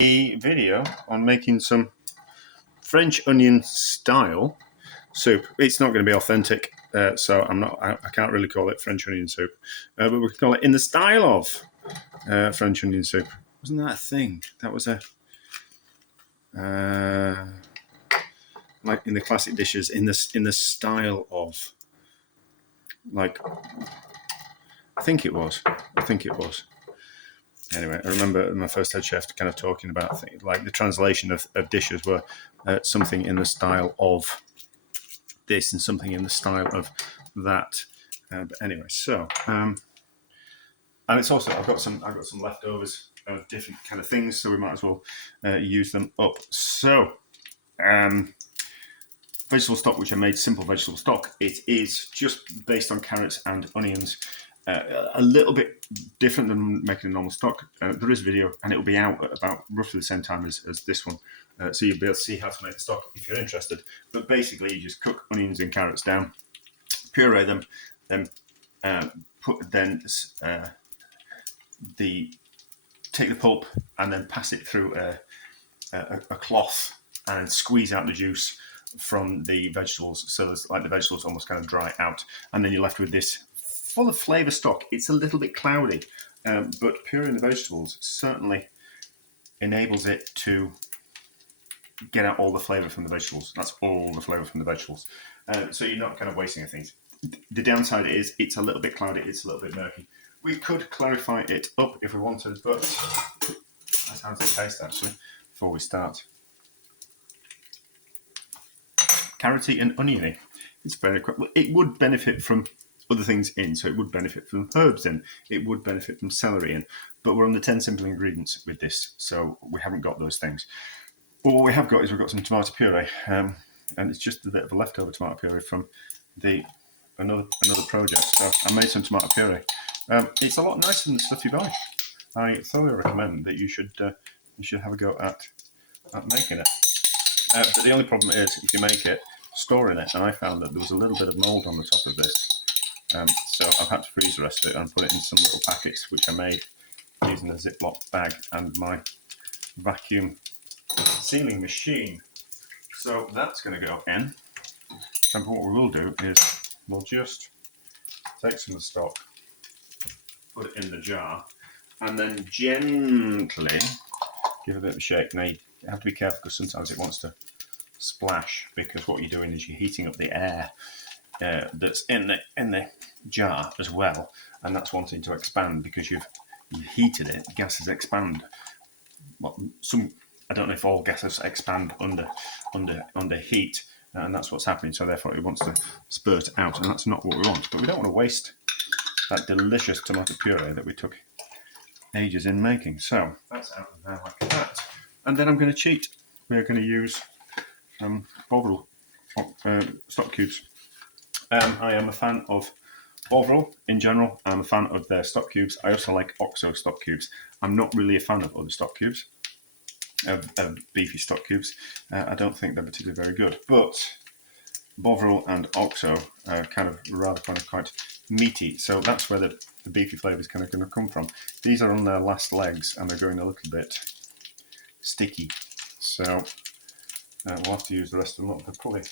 a video on making some French onion style soup. It's not going to be authentic, so I can't really call it French onion soup, but we can call it in the style of French onion soup. Wasn't that a thing? That was a like in the classic dishes in the style of, like, I think it was. Anyway, I remember my first head chef kind of talking about things like the translation of dishes were something in the style of this and something in the style of that. But anyway, so and it's also I've got some leftovers of different kind of things, so we might as well use them up. So vegetable stock, which I made simple vegetable stock. It is just based on carrots and onions. A little bit different than making a normal stock. There is a video, and it will be out at about roughly the same time as this one. So you'll be able to see how to make the stock if you're interested. But basically, you just cook onions and carrots down, puree them, then take the pulp and then pass it through a cloth and squeeze out the juice from the vegetables, so there's, like, the vegetables almost kind of dry out, and then you're left with this full of flavour stock. It's a little bit cloudy, but pureeing the vegetables certainly enables it to get out all the flavour from the vegetables. That's all the flavour from the vegetables. So you're not kind of wasting things. The downside is it's a little bit cloudy, it's a little bit murky. We could clarify it up if we wanted, but that's how it tastes actually before we start. Carroty and oniony. It's very quick. It would benefit from other things in, so it would benefit from herbs in, it would benefit from celery in, but we're on the 10 simple ingredients with this, so we haven't got those things. But what we have got is we've got some tomato puree, and it's just a bit of a leftover tomato puree from another project. So I made some tomato puree. It's a lot nicer than the stuff you buy. I thoroughly recommend that you should have a go at making it. But the only problem is, if you make it, storing it, and I found that there was a little bit of mould on the top of this. So I've had to freeze the rest of it and put it in some little packets, which I made using a Ziploc bag and my vacuum sealing machine. So that's going to go in. And what we will do is we'll just take some of the stock, put it in the jar, and then gently give it a bit of a shake. Now, you have to be careful because sometimes it wants to splash, because what you're doing is you're heating up the air that's in the jar as well, and that's wanting to expand because you've heated it. Gases expand. Well, I don't know if all gases expand under heat, and that's what's happening. So therefore, it wants to spurt out, and that's not what we want. But we don't want to waste that delicious tomato puree that we took ages in making. So that's out of there like that. And then I'm going to cheat. We're going to use Bovril stock cubes. I am a fan of Bovril in general. I'm a fan of their stock cubes. I also like Oxo stock cubes. I'm not really a fan of other stock cubes, of beefy stock cubes. I don't think they're particularly very good. But Bovril and Oxo are kind of quite meaty. So that's where the beefy flavour is kind of going to come from. These are on their last legs and they're going a little bit sticky. So we'll have to use the rest of them up. They're probably,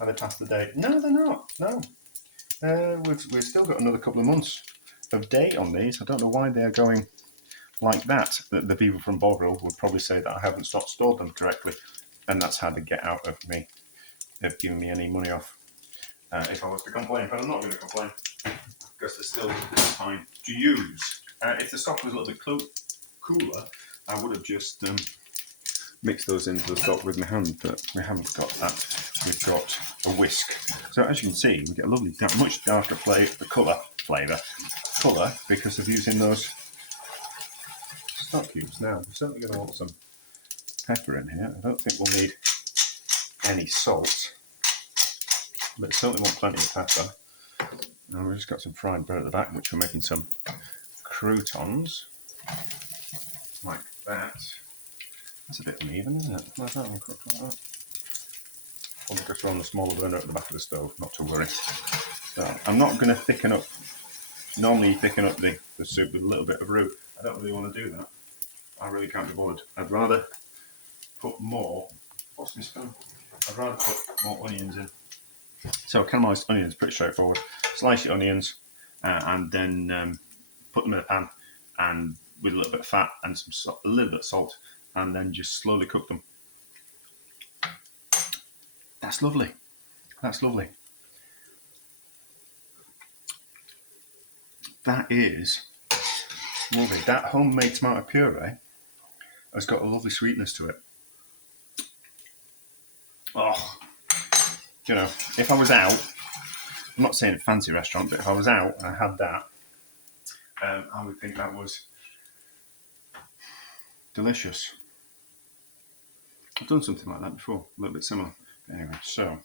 are they past the date? No, they're not. No. We've still got another couple of months of date on these. I don't know why they're going like that. The people from Bovril would probably say that I haven't stored them correctly, and that's how they get out of me. They've given me any money off if I was to complain, but I'm not going to complain because they're still fine to use. If the stock was a little bit cooler, I would have just mix those into the stock with my hand, but we haven't got that. We've got a whisk. So as you can see, we get a lovely, much darker colour because of using those stock cubes. Now, we're certainly going to want some pepper in here. I don't think we'll need any salt, but certainly want plenty of pepper. And we've just got some fried bread at the back, which we're making some croutons, like that. That's a bit uneven, isn't it? Where's that one cooked like that? Probably because we're on the smaller burner at the back of the stove, not to worry. So I'm not going to thicken up. Normally you thicken up the soup with a little bit of roux. I don't really want to do that. I really can't be bothered. I'd rather put more. What's my spoon? I'd rather put more onions in. So caramelised onions, pretty straightforward. Slice your onions and then put them in a pan and with a little bit of fat and a little bit of salt, and then just slowly cook them. That's lovely. That's lovely. That is lovely. That homemade tomato puree has got a lovely sweetness to it. Oh, you know, if I was out, I'm not saying a fancy restaurant, but if I was out and I had that, I would think that was delicious. I've done something like that before, a little bit similar. But anyway, so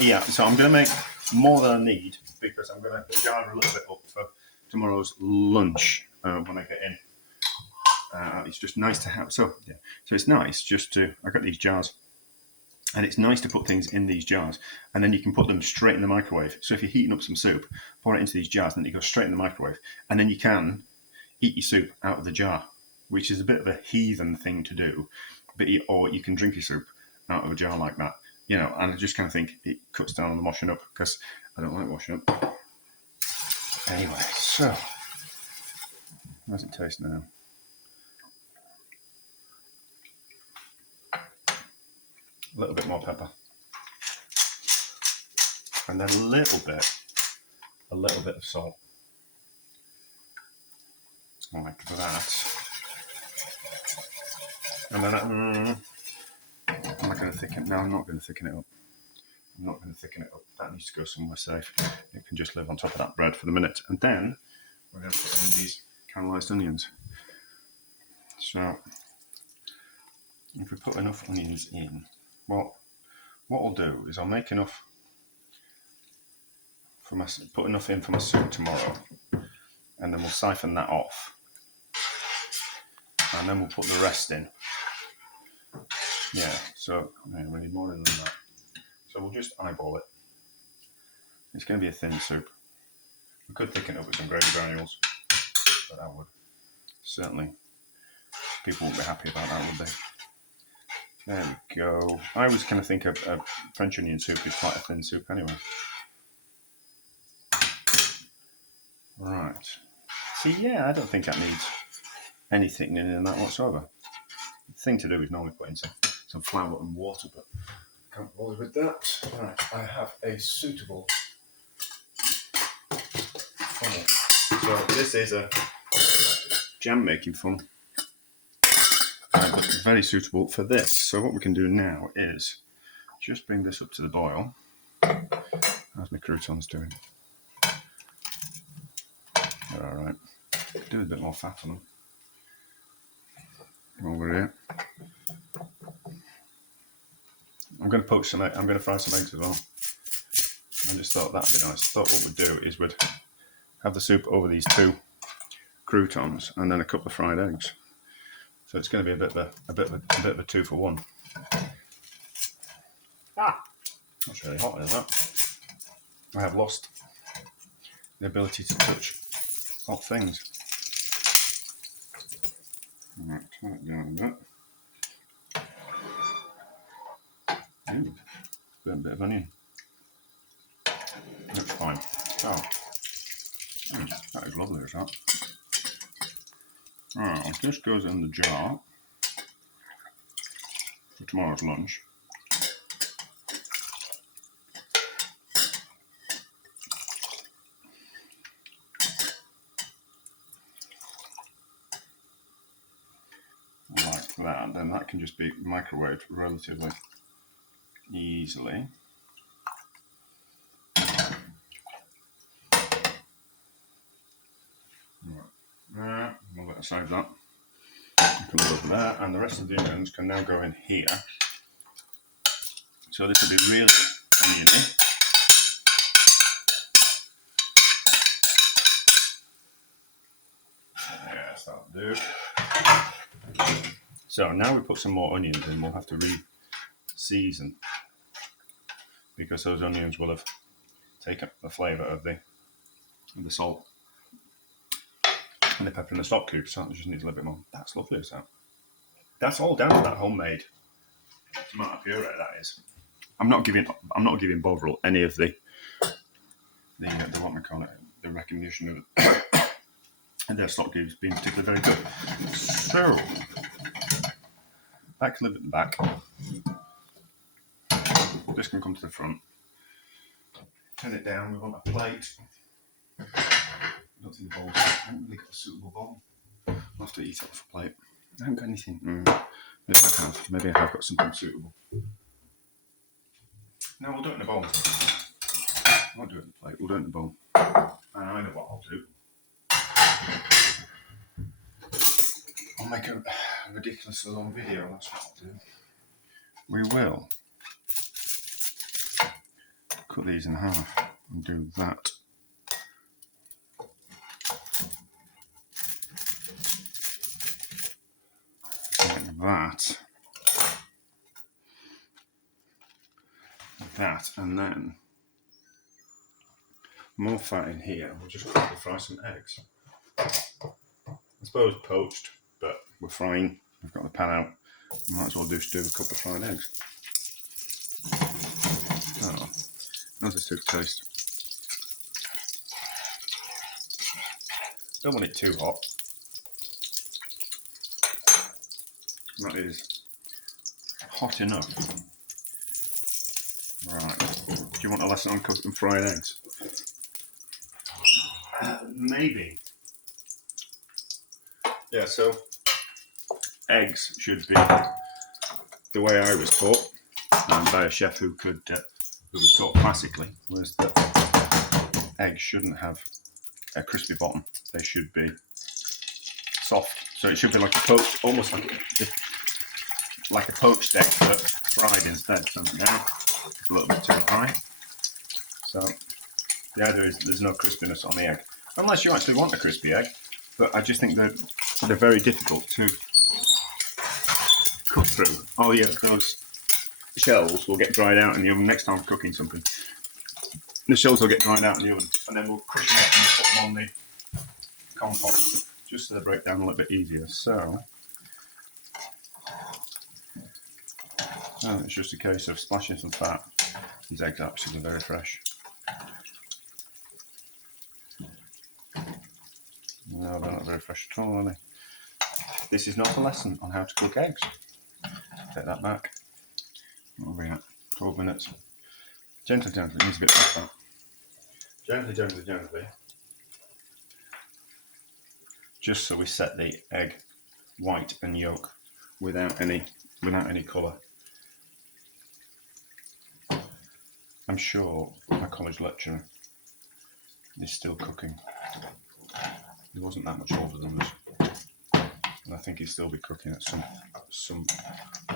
yeah, so I'm going to make more than I need because I'm going to jar a little bit up for tomorrow's lunch when I get in. It's just nice to have. So yeah, so it's nice just to. I got these jars, and it's nice to put things in these jars, and then you can put them straight in the microwave. So if you're heating up some soup, pour it into these jars, and then it goes straight in the microwave, and then you can eat your soup out of the jar, which is a bit of a heathen thing to do. But or you can drink your soup out of a jar like that, you know. And I just kind of think it cuts down on the washing up because I don't like washing up. Anyway, so how's it taste now? A little bit more pepper, and then a little bit of salt, like that. And then am I going to thicken? No, I'm not going to thicken it up. I'm not going to thicken it up. That needs to go somewhere safe. It can just live on top of that bread for the minute, and then we're going to put in these caramelised onions. So if we put enough onions in, what I'll do is I'll make enough for my, put enough in for my soup tomorrow, and then we'll siphon that off, and then we'll put the rest in. Yeah, so yeah, we need more than that. So we'll just eyeball it. It's going to be a thin soup. We could thicken it up with some gravy granules, but that would certainly, people won't be happy about that, would they? There we go. I always kind of think a French onion soup is quite a thin soup anyway. Right. See, yeah, I don't think that needs any thickening in that whatsoever. The thing to do is normally put in some flour and water, but I can't bother with that. Right, I have a suitable funnel. So this is a jam making funnel. But very suitable for this. So what we can do now is just bring this up to the boil. How's my croutons doing? They're all right. Do a bit more fat on them. Over here. I'm going to poach some. I'm going to fry some eggs as well. I just thought that'd be nice. I thought what we'd do is we'd have the soup over these 2 croutons and then a couple of fried eggs. So it's going to be a bit of a 2 for 1. That's really hot, isn't that? I have lost the ability to touch hot things. Right, turn it down a bit. Ooh, a bit of onion. Looks fine. So, that is lovely, is that? Right, this goes in the jar for tomorrow's lunch. Like that, then that can just be microwaved relatively easily. Right, we'll let aside that. You can look there, and the rest of the onions can now go in here. So this will be really oniony. Yes, that'll do. So now we put some more onions in, we'll have to re-season because those onions will have taken the flavour of the salt. And the pepper in the stock cubes, so it just needs a little bit more. That's lovely, is that? That's all down to that homemade tomato puree. That is. I'm not giving Bovril any of the what am I calling it? The recognition of and their stock cubes being particularly very good. So back a little bit back. This can come to the front. Turn it down. We want a plate. I don't think the bowl's. I haven't really got a suitable bowl. I'll have to eat off a plate. I haven't got anything. Maybe I have. Maybe I have got something suitable. No, we'll do it in a bowl. I won't do it in a plate. We'll do it in a bowl. And I know what I'll do. I'll make a ridiculously long video. That's what I'll do. We will cut these in half and do that. That, and then more fat in here. We'll just quickly fry some eggs. I suppose poached, but we're frying. We've got the pan out. We might as well just do a couple of fried eggs. Oh, how's this to taste? Don't want it too hot. That is hot enough. Right. Do you want a lesson on cooking fried eggs? Maybe. Yeah, so eggs should be the way I was taught by a chef who was taught classically, was that eggs shouldn't have a crispy bottom. They should be soft. So it should be like a poached, almost like a poached egg, but fried instead. So now it's a little bit too high. So the idea is there's no crispiness on the egg, unless you actually want a crispy egg. But I just think that they're very difficult to cut through. Oh yeah, those shells will get dried out in the oven next time I'm cooking something. The shells will get dried out in the oven, and then we'll crush them up and we'll put them on the compost, just so they break down a little bit easier. So it's just a case of splashing some fat. These eggs are actually very fresh. No, they're not very fresh at all, are they? This is not a lesson on how to cook eggs. Take that back. What are we at? 12 minutes. Gently, gently. It needs a bit more fat. Gently, gently, gently. Just so we set the egg white and yolk without any colour. I'm sure my college lecturer is still cooking. He wasn't that much older than us, and I think he'll still be cooking at some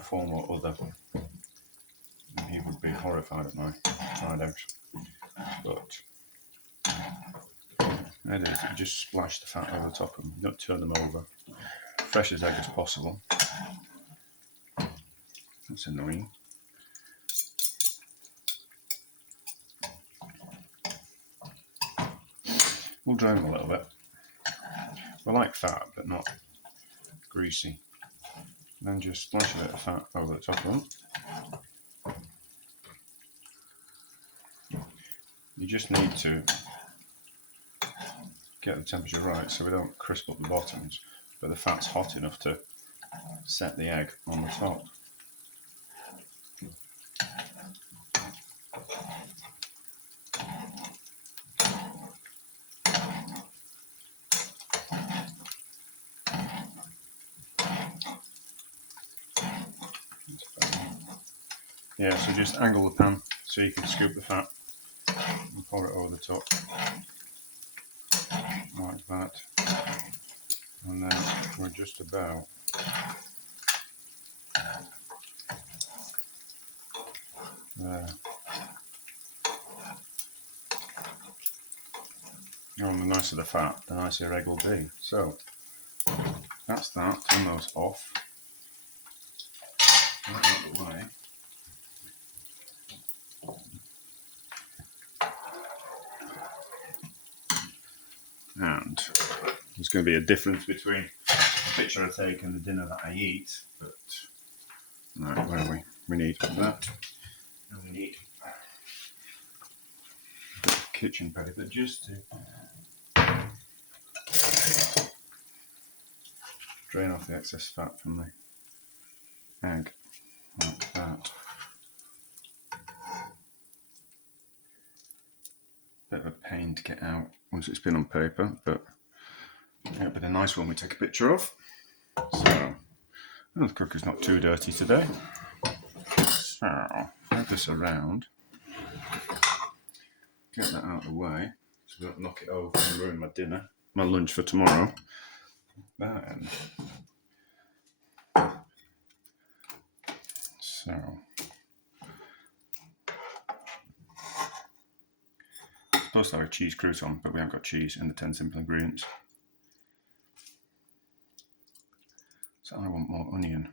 form or other. And he would be horrified at my fried eggs. But it is. You just splash the fat over the top of them. Don't turn them over. Fresh as egg as possible. That's annoying. We'll drain them a little bit. We like fat, but not greasy. Then just splash a bit of fat over the top of them. You just need to get the temperature right so we don't crisp up the bottoms, but the fat's hot enough to set the egg on the top. Yeah, so just angle the pan so you can scoop the fat and pour it over the top, like that. And then we're just about there. Oh, and the nicer the fat, the nicer your egg will be. So that's that. Turn those off. Right out of the way. And there's going to be a difference between the picture I take and the dinner that I eat. But right, where are we? We need that, and we need a bit of kitchen paper just to drain off the excess fat from the egg, like that. Bit of a pain to get out once it's been on paper, but it'll be a nice one we take a picture of. So, the cooker's not too dirty today. So, move this around, get that out of the way, so I don't knock it over and ruin my dinner, my lunch for tomorrow. Then, so, supposed to have a cheese crouton, but we haven't got cheese in the 10 simple ingredients. So I want more onion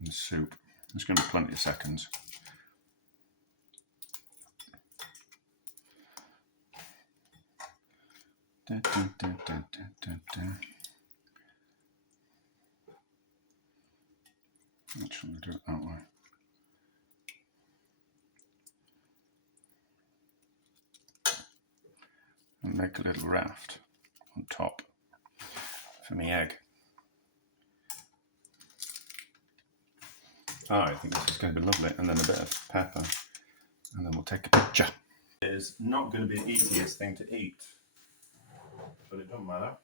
in the soup. There's going to be plenty of seconds. Actually, do it that way. And make a little raft on top for my egg. I think this is going to be lovely, and then a bit of pepper, and then we'll take a picture. It is not going to be the easiest thing to eat, but it doesn't matter.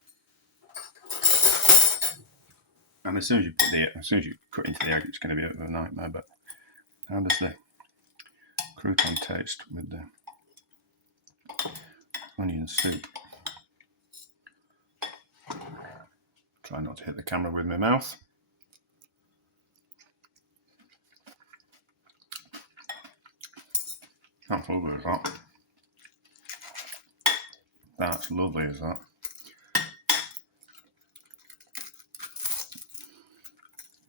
And as soon as you cut into the egg, it's going to be a bit of a nightmare. But how does the crouton taste with the onion soup? Try not to hit the camera with my mouth. That's lovely as that. That's lovely as that.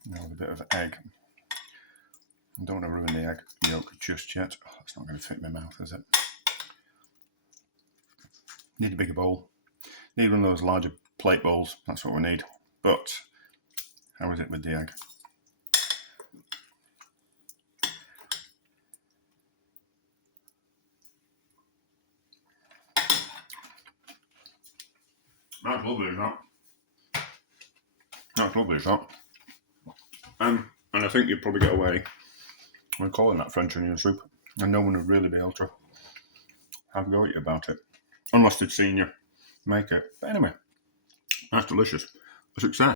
Now with a bit of egg. I don't want to ruin the egg yolk just yet. Oh, that's not going to fit in my mouth, is it? Need a bigger bowl. Need one of those larger plate bowls. That's what we need. But how is it with the egg? That's lovely as that. That's lovely as that. And I think you'd probably get away with calling that French onion soup, and no one would really be able to have a go at you about it, unless they'd seen you make it. But anyway, that's delicious. A success.